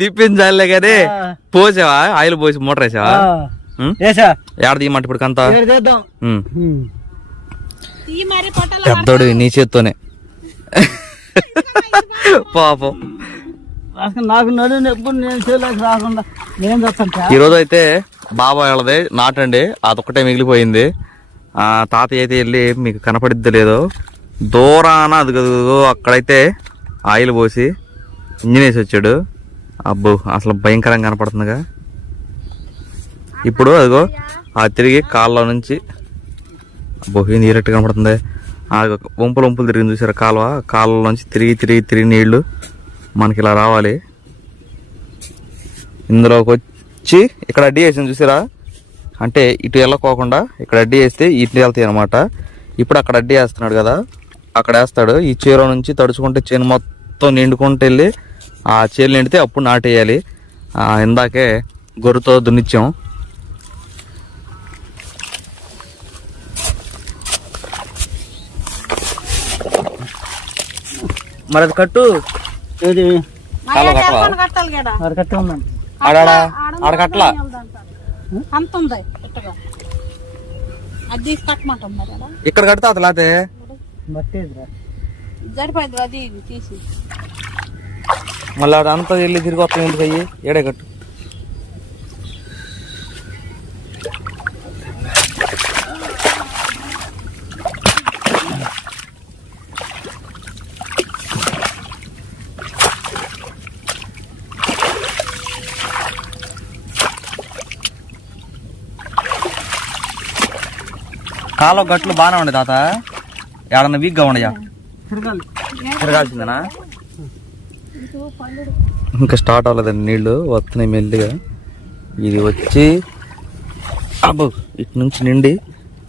తిప్పించాలే కానీ పోసావా ఆయిల్ పోసి మోటార్ వేసావా ఏడ తీయమంట ఇప్పుడు కంతా పెద్దోడు నీ చేత్తోనే పాపం నాకు నడు ఎప్పుడు నేను చేయలేక రాకుండా నేను చెప్తాను. ఈరోజు అయితే బాబాయ్ వాళ్ళది నాటండి, అదొక్కటే మిగిలిపోయింది. తాతయ్య అయితే వెళ్ళి మీకు కనపడిద్ది లేదో దూరాన అది అక్కడైతే ఆయిల్ పోసి ఇంజిన్ వేసి వచ్చాడు. అబ్బో అసలు భయంకరంగా కనపడుతుందిగా. ఇప్పుడు అదిగో ఆ తిరిగి కాళ్ళలో నుంచి అబ్బో ఏం నీరెట్టు కనపడుతుంది. ఆ వంపులు వంపులు తిరిగి చూసారు కాళ్ళ నుంచి తిరిగి నీళ్లు మనకి ఇలా రావాలి. ఇందులోకి వచ్చి ఇక్కడ అడ్డీ వేసింది చూసారా, అంటే ఇటు వెళ్ళకోకుండా ఇక్కడ అడ్డీ వేస్తే ఇటు వెళ్తాయి అనమాట. ఇప్పుడు అక్కడ అడ్డీ వేస్తున్నాడు కదా, అక్కడ వేస్తాడు. ఈ చేలో నుంచి తడుచుకుంటే చేను మొత్తం నిండుకుంటూ వెళ్ళి ఆ చేలు నిండితే అప్పుడు నాటేయాలి. ఇందాకే గొర్రెతో దున్నిచ్చాం. మరి అది కట్టు ఆడకట్లా ఇక్కడ కడతా అతలాతే మళ్ళీ అదంతా వెళ్ళి తిరిగి వస్తాం ఎందుకు అయ్యి ఏడే కట్టు. కాలో గట్లు బాగానే ఉండే తాత, ఏడన్నా వీక్గా ఉండయా తిరగాల్సిందేనా? ఇంకా స్టార్ట్ అవ్వలేదండి, నీళ్లు వస్తున్నాయి మెల్లిగా. ఇది వచ్చి అబ్బో ఇటు నుంచి నిండి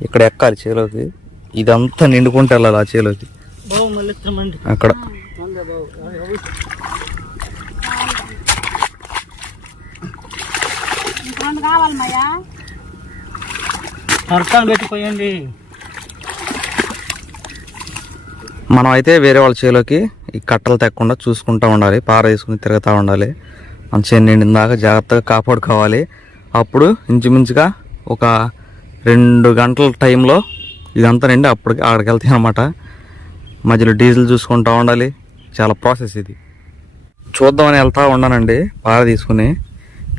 ఇక్కడ ఎక్కాలి చేలోకి. ఇదంతా నిండుకుంటే వెళ్ళాలి ఆ చేలోకి. అక్కడ పెట్టిపోయండి. మనం అయితే వేరే వాళ్ళ చేలోకి ఈ కట్టలు తెక్కకుండా చూసుకుంటూ ఉండాలి, పార వేసుకుని తిరుగుతూ ఉండాలి. మన చేను నిండిందాక జాగ్రత్తగా కాపాడుకోవాలి. అప్పుడు ఇంచుమించుగా ఒక 2 గంటల టైంలో ఇదంతా నిండి అప్పటికి అక్కడికి వెళ్తాయి అనమాట. మధ్యలో డీజిల్ చూసుకుంటూ ఉండాలి. చాలా ప్రాసెస్ ఇది. చూద్దామని వెళ్తూ ఉన్నానండి పార తీసుకుని.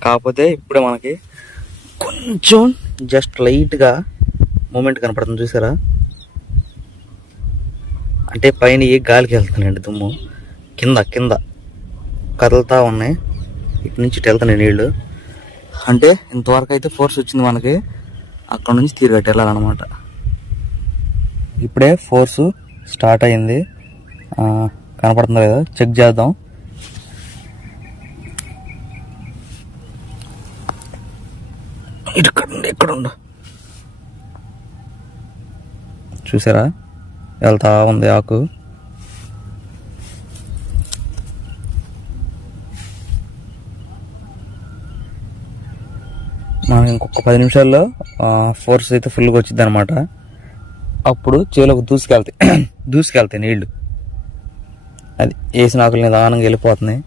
కాకపోతే ఇప్పుడే మనకి కొంచెం జస్ట్ లైట్గా మూమెంట్ కనపడుతుంది చూసారా, అంటే పైన గాలికి వెళ్తున్నాయండి దుమ్ము, కింద కదులుతూ ఉన్నాయి. ఇటు నుంచి ఇటు వెళ్తున్నాయి నీళ్ళు. అంటే ఇంతవరకు అయితే ఫోర్స్ వచ్చింది మనకి, అక్కడ నుంచి తిరిగట్టు వెళ్ళాలన్నమాట. ఇప్పుడే ఫోర్సు స్టార్ట్ అయింది, కనపడుతుంది కదా, చెక్ చేద్దాం. ఇక్కడ ఉండు చూసారా, వెళ్తా ఉంది ఆకు. మనం ఇంకొక 10 నిమిషాల్లో ఫోర్స్ అయితే ఫుల్గా వచ్చింది అనమాట. అప్పుడు చేలోకి దూసుకెళ్తాయి నీళ్లు. అది వేసిన ఆకులు నిదానంగా వెళ్ళిపోతున్నాయి.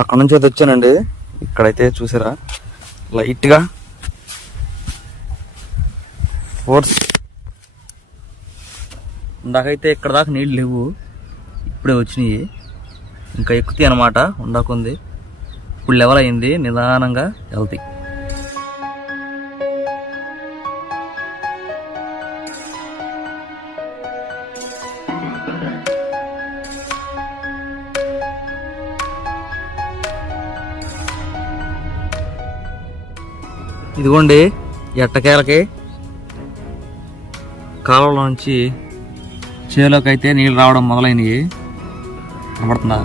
అక్కడ నుంచి అయితే వచ్చానండి. ఇక్కడైతే చూసారా లైట్గా ఫోర్స్. ఇందాకైతే ఇక్కడ దాకా నీళ్ళు లేవు, ఇప్పుడే వచ్చినాయి. ఇంకా ఎక్కుతాయి అనమాట, ఉండాకుంది. ఇప్పుడు లెవెల్ అయింది, నిదానంగా వెళ్తాయి. ఇదిగోండి ఎట్టకేలకి కాలువలో నుంచి చేలోకి అయితే నీళ్ళు రావడం మొదలైనవి. కనపడుతుందా?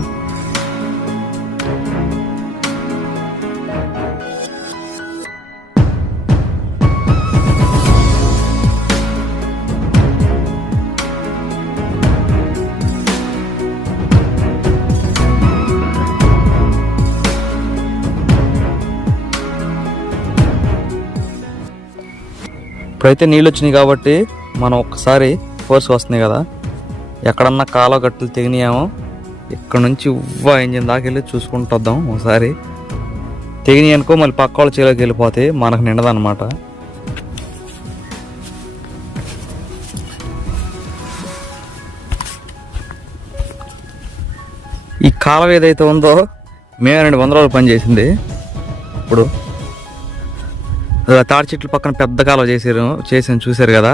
ఇప్పుడైతే నీళ్ళు వచ్చినాయి కాబట్టి మనం ఒక్కసారి ఫోర్స్ వస్తున్నాయి కదా, ఎక్కడన్నా కాలువ గట్టులు తెగినాయేమో ఇక్కడ నుంచి ఇంజిన్ దాకా వెళ్ళి చూసుకుంటూ వద్దాం. ఒకసారి తెగినాయి అనుకో మళ్ళీ పక్క వాళ్ళ చేలోకి వెళ్ళిపోతే మనకు నిండదన్నమాట. ఈ కాలువ ఏదైతే ఉందో మేము 200 రోజులు పనిచేసింది. ఇప్పుడు తాడి చెట్ల పక్కన పెద్ద కాలువ చేసాం చూసారు కదా,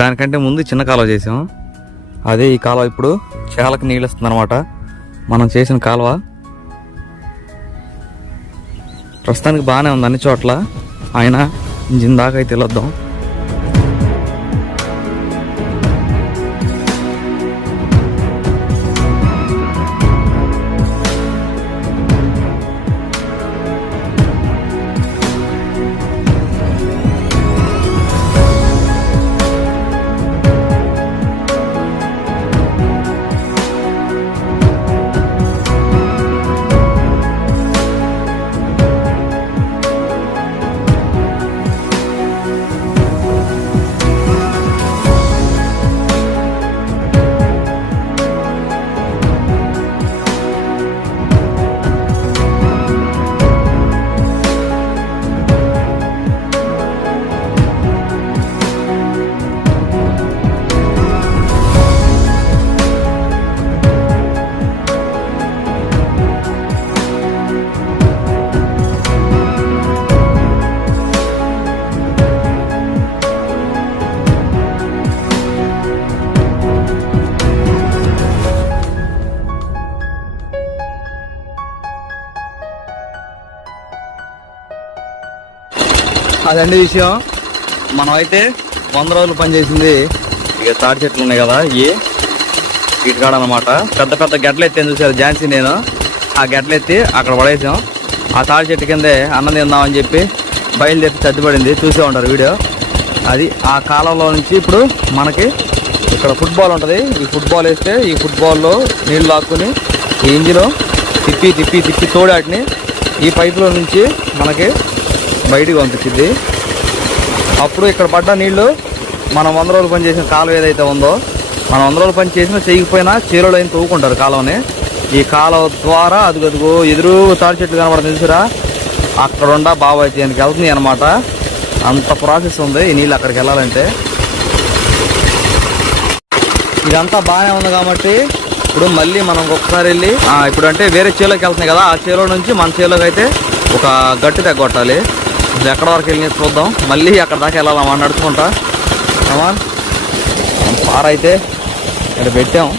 దానికంటే ముందు చిన్న కాలువ చేసాం. అదే ఈ కాలువ ఇప్పుడు చాలాకి నీళ్ళు వస్తుంది అనమాట. మనం చేసిన కాలువ ప్రస్తుతానికి బాగానే ఉంది అన్ని చోట్ల. ఆయన ఇంజిన్ దాకా అయితే వెళ్ళొద్దాం. అదండి విషయం. మనం అయితే 100 రోజులు పనిచేసింది. ఇక తాడి చెట్లు ఉన్నాయి కదా, ఇటు కాడ అనమాట. పెద్ద పెద్ద గడ్డలు ఎత్తి చూసారు ఝాన్సీ నేను. ఆ గడ్డలు ఎత్తి అక్కడ పడేసాం. ఆ తాడి చెట్టు కిందే అన్నం తిందామని చెప్పి బయలుదేరి తద్దిపడింది. చూసే ఉంటారు వీడియో. అది ఆ కాలంలో నుంచి ఇప్పుడు మనకి ఇక్కడ ఫుట్బాల్ ఉంటుంది. ఈ ఫుట్బాల్ వేస్తే ఈ ఫుట్బాల్లో నీళ్ళు లాక్కుని ఈ ఇంజిలో తిప్పి తిప్పి తిప్పి తోడాటిని ఈ పైపులో నుంచి మనకి బయటికి పంపించింది. అప్పుడు ఇక్కడ పడ్డ నీళ్లు మనం 100 రోజులు పని చేసిన కాలువ ఏదైతే ఉందో, మనం 100 రోజులు పని చేసినా చేయకపోయినా చీరలు అయిన తవ్వుకుంటారు కాలువని. ఈ కాలువ ద్వారా అదుగదుగో ఎదురు తాడి చెట్లు కనబడుతుంది చూసారా, అక్కడ ఉండ బాబాయ్ చేయడానికి వెళ్తుంది అనమాట. అంత ప్రాసెస్ ఉంది ఈ నీళ్ళు అక్కడికి వెళ్ళాలంటే. ఇదంతా బాగానే ఉంది కాబట్టి ఇప్పుడు మళ్ళీ మనం ఒకసారి వెళ్ళి ఇప్పుడు అంటే వేరే చేలోకి వెళ్తున్నాయి కదా, ఆ చేలో నుంచి మన చేలోకి అయితే ఒక గట్టి తగ్గొట్టాలి. ఎక్కడ వరకు వెళ్ళి చూద్దాం. మళ్ళీ అక్కడ దాకా వెళ్ళాలమ్మా నడుచుకుంటా. పారైతే ఇక్కడ పెట్టాం.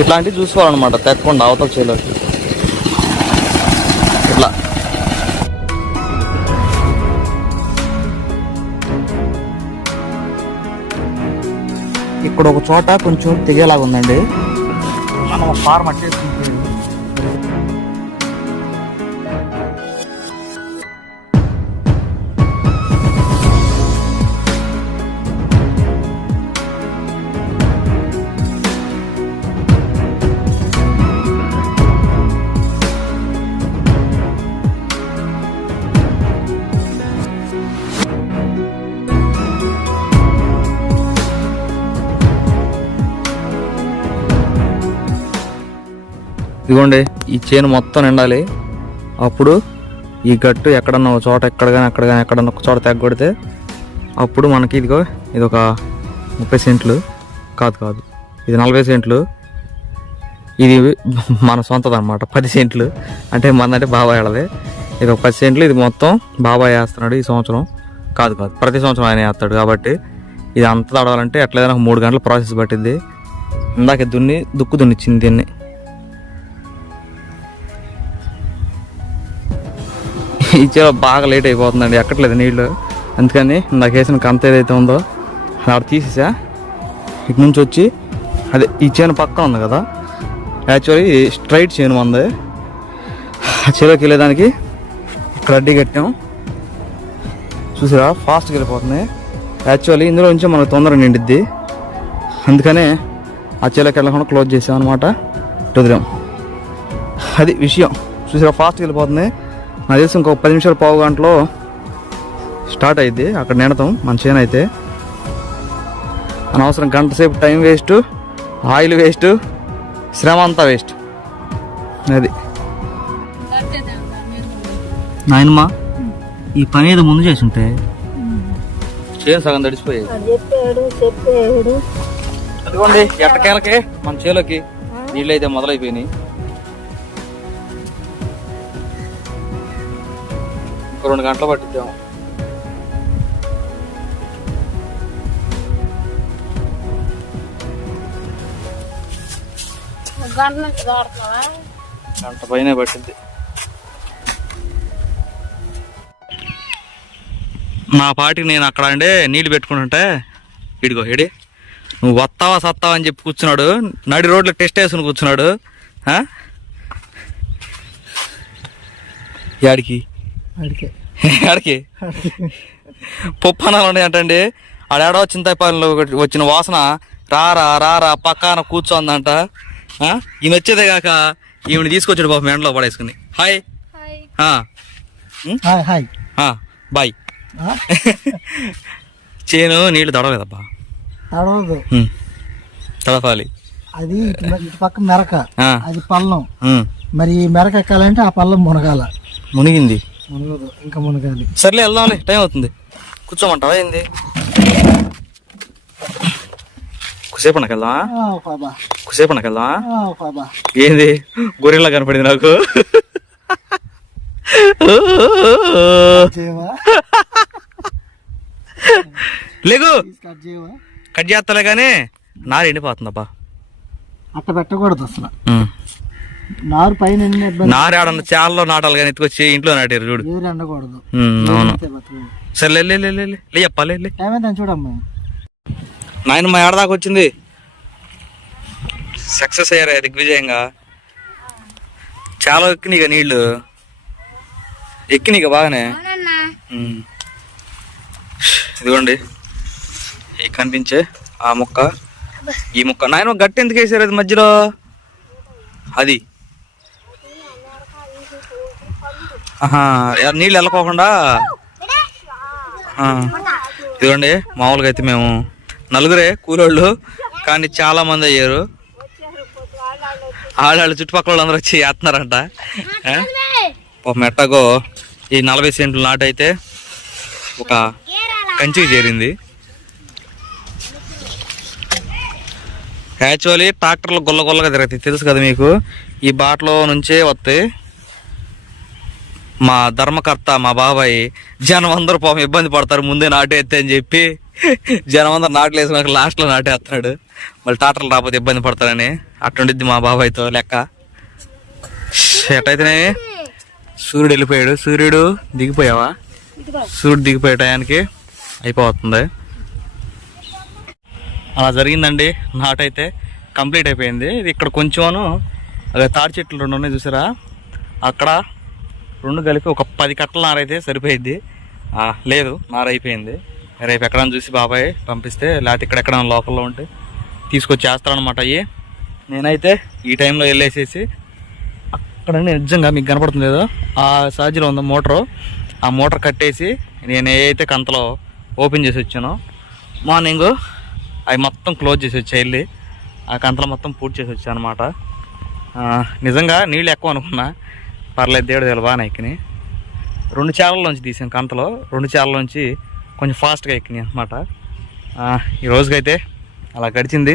ఇట్లాంటివి చూసుకోవాలన్నమాట తెక్కకుండా అవతల చేలోకి. ఇట్లా ఇక్కడ ఒక చోట కొంచెం తెగేలాగా ఉందండి. మనం ఫార్మ్ అట్టేసుకుంటే ఇదిగోండి ఈ చేను మొత్తం నిండాలి. అప్పుడు ఈ గట్టు ఎక్కడన్నా ఒక చోట ఎక్కడన్నా ఒక చోట తెగొడితే అప్పుడు మనకి ఇది ఒక 30 సెంట్లు కాదు ఇది 40 సెంట్లు. ఇది మన సొంతది అనమాట. 10 సెంట్లు అంటే మనదంటే బాబాయ్ వాళ్ళది. ఇది ఒక 10 సెంట్లు. ఇది మొత్తం బాబాయ్ వేస్తున్నాడు ఈ సంవత్సరం. కాదు ప్రతి సంవత్సరం ఆయన వేస్తాడు కాబట్టి ఇది అంత తడవాలంటే ఎట్లయినా 3 గంటల ప్రాసెస్ పట్టింది. ఇందాక దుక్కు దున్నిచ్చింది దీన్ని. ఈ చేలో బాగా లేట్ అయిపోతుందండి, ఎక్కట్లేదు నీళ్ళు. అందుకని ఇందాక వేసిన కంత ఏదైతే ఉందో అక్కడ తీసేసా. ఇటు నుంచి వచ్చి అదే ఈ చేను పక్కన ఉంది కదా, యాక్చువల్లీ స్ట్రైట్ చేను ఉంది. ఆ చేలోకి వెళ్ళేదానికి ఇక్కడ అడ్డీ కట్టాం చూసారా, ఫాస్ట్గా వెళ్ళిపోతుంది. యాక్చువల్లీ ఇందులో నుంచి మనకు తొందరగా నిండిద్ది. అందుకనే ఆ చేలోకి వెళ్ళకుండా క్లోజ్ చేసాం అనమాట. వదిలాం. అది విషయం. చూసారా ఫాస్ట్గా వెళ్ళిపోతుంది. నాకు తెలిసి ఇంకొక 10 నిమిషాలు పావు గంటలో స్టార్ట్ అయింది. అక్కడ నిండతాం మన చేను అయితే. అనవసరం గంట సేపు టైం వేస్ట్, ఆయిల్ వేస్ట్, శ్రమ అంతా వేస్ట్. అది నాయనమ్మా ఈ పని ఏదో ముందు చేసి ఉంటే చేను సగం తడిసిపోయేది. అదిగోండి ఎట్టకేలకే మన చేలోకి నీళ్ళు అయితే మొదలైపోయినాయి. ఇంకో 2 గంటలు పట్టిద్దాము. గంట పైన పట్టిద్ది. నా పాటికి నేను అక్కడ అంటే నీళ్ళు పెట్టుకుంటుంటే ఇడిగో ఇడి నువ్వు వస్తావా సత్తావా అని చెప్పి కూర్చున్నాడు. నడి రోడ్లో టెస్ట్ వేసుకుని కూర్చున్నాడు. యాడికి యాడికి పప్పు అనాలు ఉన్నాయి అంటండి. ఆడేడో చింతపాలెంలో వచ్చిన వాసన రారా రారా పక్కన కూర్చోందంట. ఈయన వచ్చేదే కాక ఈమెను తీసుకొచ్చాడు బాబు ఎండలో పడేసుకుని. Hi bye. చేను నీళ్ళు తడవలేదబ్బా. తడపాలి. అది ఇటు పక్క మెరక, అది పల్లం. మరి మెరక ఎక్కాలంటే ఆ పల్లం మునగాల. మునిగింది, మునగదు, ఇంకా మునగాలి. సర్లే వెళ్దాంలే, టైం అవుతుంది. కూర్చోమంటావా ఏంది? కుసేపు వెళ్దామా? కుసేపు వెళ్దామా? ఏంది గొర్రెలా కనపడింది నాకు. లేకు కట్ చేస్తలే కానీ నారు ఎండిపోతుందబ్బా. అట్ట పెట్టకూడదు అసలు. నారు పైన నారు ఆడ చాలా నాటాలి కానీ ఎత్తుకొచ్చి ఇంట్లో నాటారు చూడు. ఎండకూడదు. అవును సరే లే చెప్పాలి. చూడమ్మా నాయనమ్మ ఏడదాకా వచ్చింది. సక్సెస్ అయ్యారా దిగ్విజయంగా. చాలా ఎక్కినాయిగా నీళ్లు, ఎక్కినాయిగా బాగానే. ఇదిగోండి ఈ కనిపించే ఆ ముక్క, ఈ ముక్క. నాయన గట్టి ఎందుకు వేసారు అది మధ్యలో? అది నీళ్ళు వెళ్ళకోకుండా. ఇదిగోండి మామూలుగా అయితే మేము నలుగురే కూలోళ్ళు, కానీ చాలా మంది అయ్యారు. ఆడాళ్ళు చుట్టుపక్కల వాళ్ళు అందరూ వచ్చి వేస్తున్నారంట. మెట్టగో ఈ 40 సెంట్లు నాటైతే ఒక కంచికి చేరింది. యాక్చువల్లీ ట్రాక్టర్లు గొల్లగా తిరుగుతాయి, తెలుసు కదా మీకు. ఈ బాటలో నుంచే వస్తాయి. మా ధర్మకర్త మా బాబాయ్ జనం అందరూ పాపం ఇబ్బంది పడతారు ముందే నాటేస్తే అని చెప్పి జనం అందరు నాట్లు వేసుకున్నాక లాస్ట్లో నాటేస్తున్నాడు. మళ్ళీ ట్రాక్టర్లు రాకపోతే ఇబ్బంది పడతారని అట్టుండిద్ది మా బాబాయ్తో లెక్క. ఎట్టయితేనే సూర్యుడు వెళ్ళిపోయాడు. సూర్యుడు దిగిపోయావా? సూర్యుడు దిగిపోయే టయానికి అయిపోతుంది. అలా జరిగిందండి. నాటైతే కంప్లీట్ అయిపోయింది. ఇది ఇక్కడ కొంచెం అదే తాడి చెట్లు 2 ఉన్నాయి చూసారా, అక్కడ 2 కలిపి ఒక 10 కట్టల నారైతే సరిపోయిద్ది. లేదు నార అయిపోయింది. రేపు ఎక్కడైనా చూసి బాబాయ్ పంపిస్తే, లేకపోతే ఇక్కడెక్కడ లోకల్లో ఉంటే తీసుకొచ్చి వేస్తారనమాట. అయ్యి నేనైతే ఈ టైంలో వెళ్ళేసేసి అక్కడ నిజంగా మీకు కనపడుతుంది లేదో ఆ సాధ్యలో ఉందో మోటరు, ఆ మోటార్ కట్టేసి నేను ఏ అయితే కంతలో ఓపెన్ చేసి వచ్చానో మార్నింగ్ అవి మొత్తం క్లోజ్ చేసి వచ్చా. వెళ్ళి ఆ కంతలో మొత్తం పూర్తి చేసి వచ్చాను అనమాట. నిజంగా నీళ్ళు ఎక్కువ అనుకున్నా, పర్లేదు దేవుడు బాగా ఎక్కినాయి. 2 చాలల్లోంచి తీసాను కంతలో, 2 చాలలోంచి కొంచెం ఫాస్ట్గా ఎక్కినాయి అనమాట. ఈ రోజుకైతే అలా గడిచింది.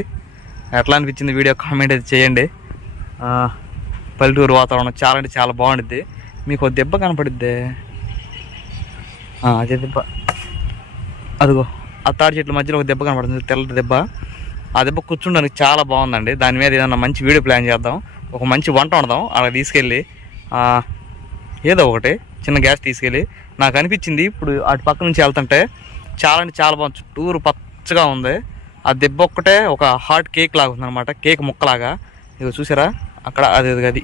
ఎట్లా అనిపించింది వీడియో కామెంట్ అయితే చేయండి. పల్లెటూరు వాతావరణం చాలా అంటే చాలా బాగుండిద్ది. మీకు ఒక దెబ్బ కనపడిద్దే, అదే దెబ్బ. అదిగో ఆ తాడి చెట్ల మధ్యలో ఒక దెబ్బ కనపడుతుంది, తెల్ల దెబ్బ. ఆ దెబ్బ కూర్చుండడానికి చాలా బాగుందండి. దాని మీద ఏదన్నా మంచి వీడియో ప్లాన్ చేద్దాం, ఒక మంచి వంట వండదాం. అలా తీసుకెళ్ళి ఏదో ఒకటి చిన్న గ్యాస్ తీసుకెళ్ళి. నాకు అనిపించింది ఇప్పుడు అటు పక్క నుంచి వెళ్తుంటే చాలా అంటే చాలా బాగుంది, చుట్టూరు పచ్చగా ఉంది. ఆ దెబ్బ ఒక్కటే ఒక హాట్ కేక్ లాగా ఉందన్నమాట, కేక్ ముక్కలాగా. ఇదిగో చూసారా అక్కడ, అది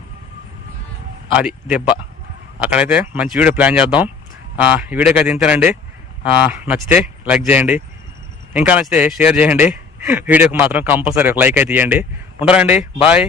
అది దెబ్బ. అక్కడైతే మంచి వీడియో ప్లాన్ చేద్దాం. ఈ వీడియోకి అయితే ఇంతేనండి. నచ్చితే లైక్ చేయండి, ఇంకా నచ్చితే షేర్ చేయండి. వీడియోకి మాత్రం కంపల్సరీ ఒక లైక్ అయితే ఇవ్వండి. ఉంటారండి, బాయ్.